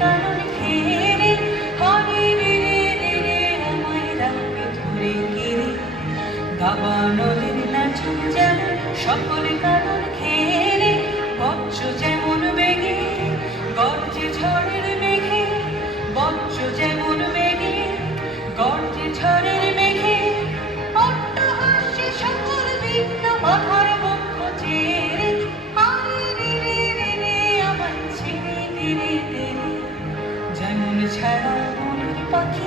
কারণ ঘেরে হরে রে রে রে রে আমায় রাখবে ধরে ঘিরে দাবা নদীর নাচন যেমন সকল কারণ ঘেরে বজ্র যেমন বেগে গর্জে ঝড়ের মেঘে বজ্র যেমন বেগে গর্জে ঝড়ের মেঘে অট্টহাস্যে সকল বিঘ্ন বাধার বক্ষ চেরে হায় রে রে রে রে আমায় ছেড়ে দে রে দে রে যেমন ছাড়া মনের পাখি